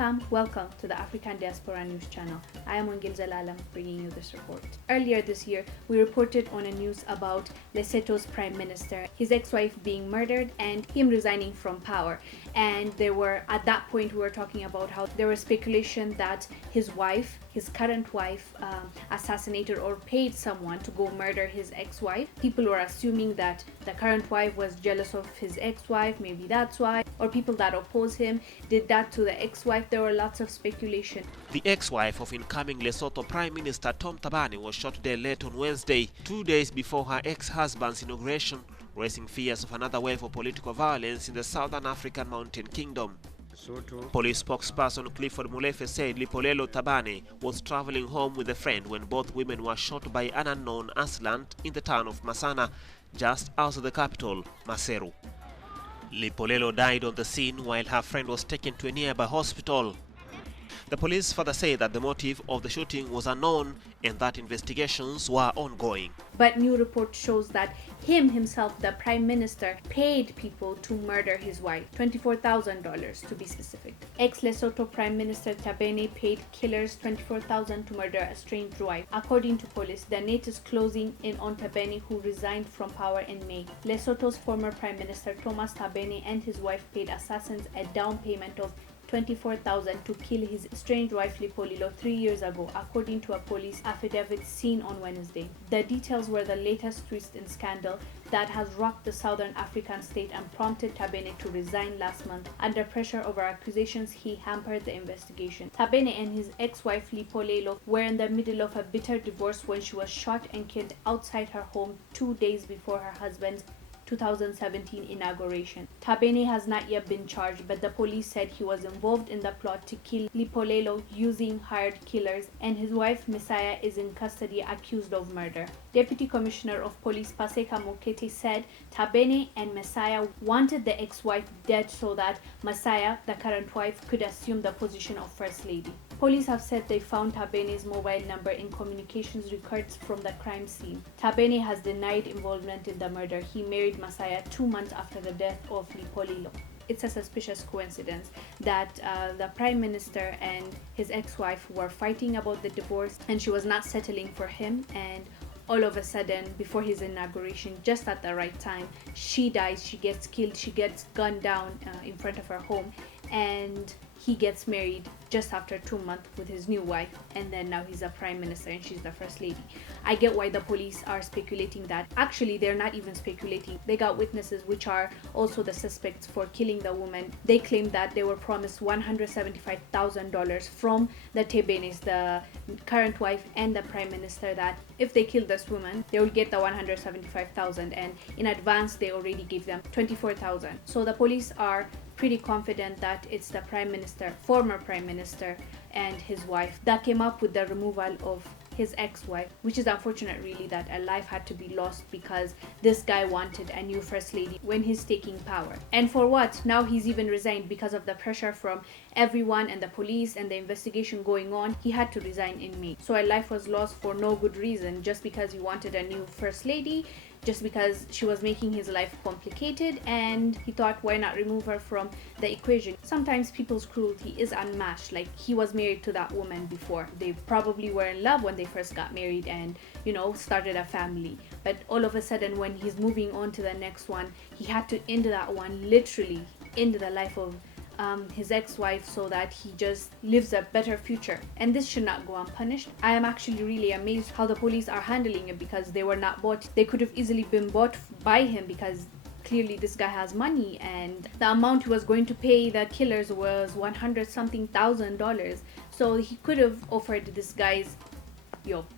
fam, welcome to the African Diaspora News Channel. I am Wongel Zelalem bringing you this report. Earlier this year, we reported on a news about Lesotho's Prime Minister, his ex-wife being murdered and him resigning from power. And at that point, we were talking about how there was speculation that his current wife, assassinated or paid someone to go murder his ex-wife. People were assuming that the current wife was jealous of his ex-wife, maybe that's why, or people that oppose him did that to the ex-wife. There were lots of speculation. The ex-wife of incoming Lesotho Prime Minister Tubebuddy was shot dead late on Wednesday, 2 days before her ex-husband's inauguration, raising fears of another wave of political violence in the Southern African Mountain Kingdom. Police spokesperson Clifford Molefe said Lipolelo Thabane was traveling home with a friend when both women were shot by an unknown assailant in the town of Masana, just outside the capital, Maseru. Lipolelo died on the scene while her friend was taken to a nearby hospital. The police further say that the motive of the shooting was unknown and that investigations were ongoing. But new report shows that himself, the Prime Minister, paid people to murder his wife, $24,000 to be specific. Ex-Lesotho Prime Minister Thabane paid killers $24,000 to murder a strange wife. According to police, the net is closing in on Thabane, who resigned from power in May. Lesotho's former Prime Minister Thomas Thabane and his wife paid assassins a down payment of $24,000 to kill his estranged wife Lipolelo 3 years ago, according to a police affidavit seen on Wednesday. The details were the latest twist in scandal that has rocked the Southern African state and prompted Thabane to resign last month under pressure over accusations he hampered the investigation. Thabane and his ex-wife Lipolelo were in the middle of a bitter divorce when she was shot and killed outside her home 2 days before her husband's 2017 inauguration. Thabane has not yet been charged, but the police said he was involved in the plot to kill Lipolelo using hired killers, and his wife Messiah is in custody accused of murder. Deputy Commissioner of Police Paseka Mokete said Thabane and Messiah wanted the ex-wife dead so that Messiah, the current wife, could assume the position of First Lady. Police have said they found Thabane's mobile number in communications records from the crime scene. Thabane has denied involvement in the murder. He married Messiah 2 months after the death of Lipolelo. It's a suspicious coincidence that the Prime Minister and his ex-wife were fighting about the divorce and she was not settling for him, and all of a sudden, before his inauguration, just at the right time, she dies, she gets killed, she gets gunned down in front of her home, and he gets married just after 2 months with his new wife, and then now he's a prime minister and she's the first lady. I get why the police are speculating that. Actually, they're not even speculating. They got witnesses, which are also the suspects for killing the woman. They claim that they were promised $175,000 from the Thabanes, the current wife and the prime minister, that if they kill this woman, they will get the $175,000, and in advance they already gave them $24,000. So the police are pretty confident that it's the prime minister, former prime minister, and his wife that came up with the removal of his ex-wife, which is unfortunate really that a life had to be lost because this guy wanted a new first lady when he's taking power. And for what? Now he's even resigned because of the pressure from everyone and the police and the investigation going on. He had to resign in May. So a life was lost for no good reason, just because he wanted a new first lady, just because she was making his life complicated, and he thought, why not remove her from the equation? Sometimes people's cruelty is unmatched. Like, he was married to that woman before. They probably were in love when they first got married and, started a family. But all of a sudden, when he's moving on to the next one, he had to end that one, literally end the life of his ex-wife, so that he just lives a better future. And this should not go unpunished. I am actually really amazed how the police are handling it, because they were not bought. They could have easily been bought by him, because clearly this guy has money, and the amount he was going to pay the killers was $100-something thousand. So he could have offered this guy's,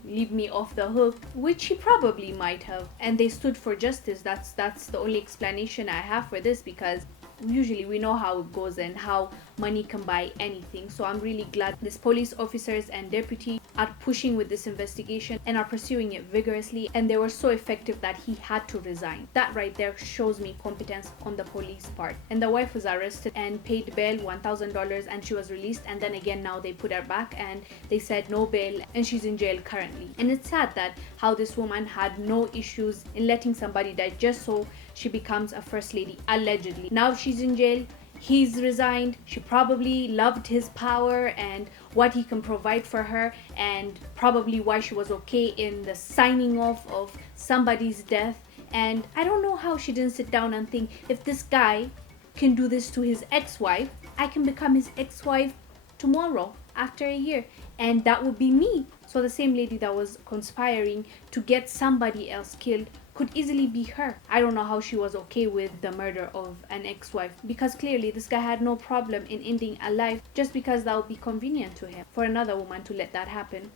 leave me off the hook, which he probably might have, and they stood for justice. That's the only explanation I have for this, because usually we know how it goes and how money can buy anything. So I'm really glad these police officers and deputy are pushing with this investigation and are pursuing it vigorously, and they were so effective that he had to resign. That right there shows me competence on the police part. And the wife was arrested and paid bail $1,000, and she was released, and then again now they put her back and they said no bail, and she's in jail currently. And it's sad that how this woman had no issues in letting somebody die just so she becomes a first lady, allegedly. Now she's in jail. he's resigned. She probably loved his power and what he can provide for her, and probably why she was okay in the signing off of somebody's death. And I don't know how she didn't sit down and think, if this guy can do this to his ex-wife, I can become his ex-wife tomorrow after a year, and that would be me. So the same lady that was conspiring to get somebody else killed could easily be her. I don't know how she was okay with the murder of an ex-wife, because clearly this guy had no problem in ending a life just because that would be convenient to him. For another woman to let that happen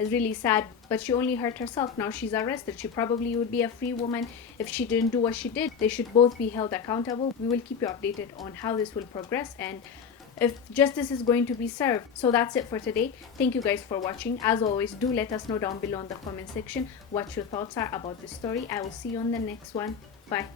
is really sad, but she only hurt herself. Now she's arrested. She probably would be a free woman if she didn't do what she did. They should both be held accountable. We will keep you updated on how this will progress and if justice is going to be served. So that's it for today. Thank you guys for watching. As always, do let us know down below in the comment section what your thoughts are about this story. I will see you on the next one. Bye.